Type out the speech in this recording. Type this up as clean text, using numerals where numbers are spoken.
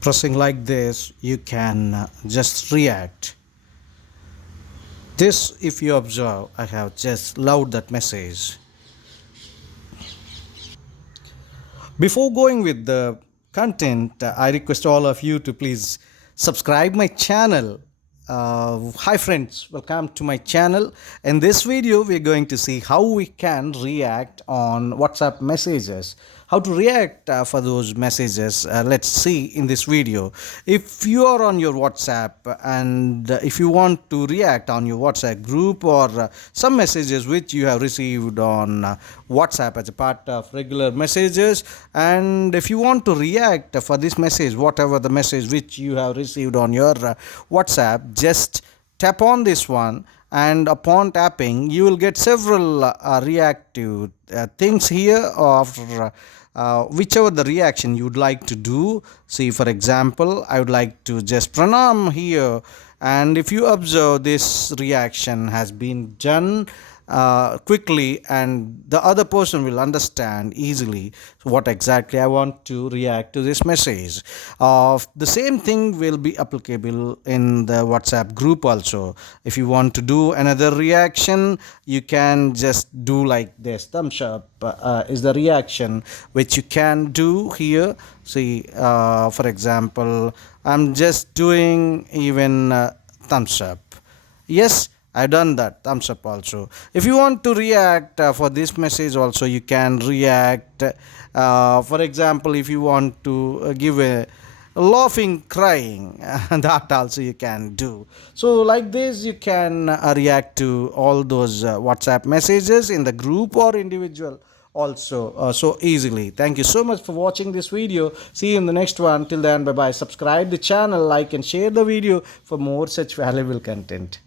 Pressing like this, you can just react. This, if you observe, I have just loved that message. Before going with the content, I request all of you to please subscribe my channel. Hi friends, welcome to my channel. In this video, we're going to see how we can react on WhatsApp messages. How to react for those messages, let's see in this video. If you are on your WhatsApp and if you want to react on your WhatsApp group or some messages which you have received on WhatsApp as a part of regular messages, and if you want to react for this message, whatever the message which you have received on your WhatsApp, just tap on this one, and upon tapping you will get several reactive things here of whichever the reaction you would like to do. See, for example, I would like to just pranam here, and if you observe, this reaction has been done quickly, and the other person will understand easily what exactly I want to react to this message. The same thing will be applicable in the WhatsApp group also. If you want to do another reaction, you can just do like this. Thumbs up is the reaction which you can do here. See, for example, I'm just doing even thumbs up. Yes, I've done that. Thumbs up also. If you want to react for this message also, you can react. For example, if you want to give a laughing crying, that also you can do. So like this you can react to all those WhatsApp messages in the group or individual also so easily. Thank you so much for watching this video. See you in the next one. Till then, bye bye. Subscribe the channel, like and share the video for more such valuable content.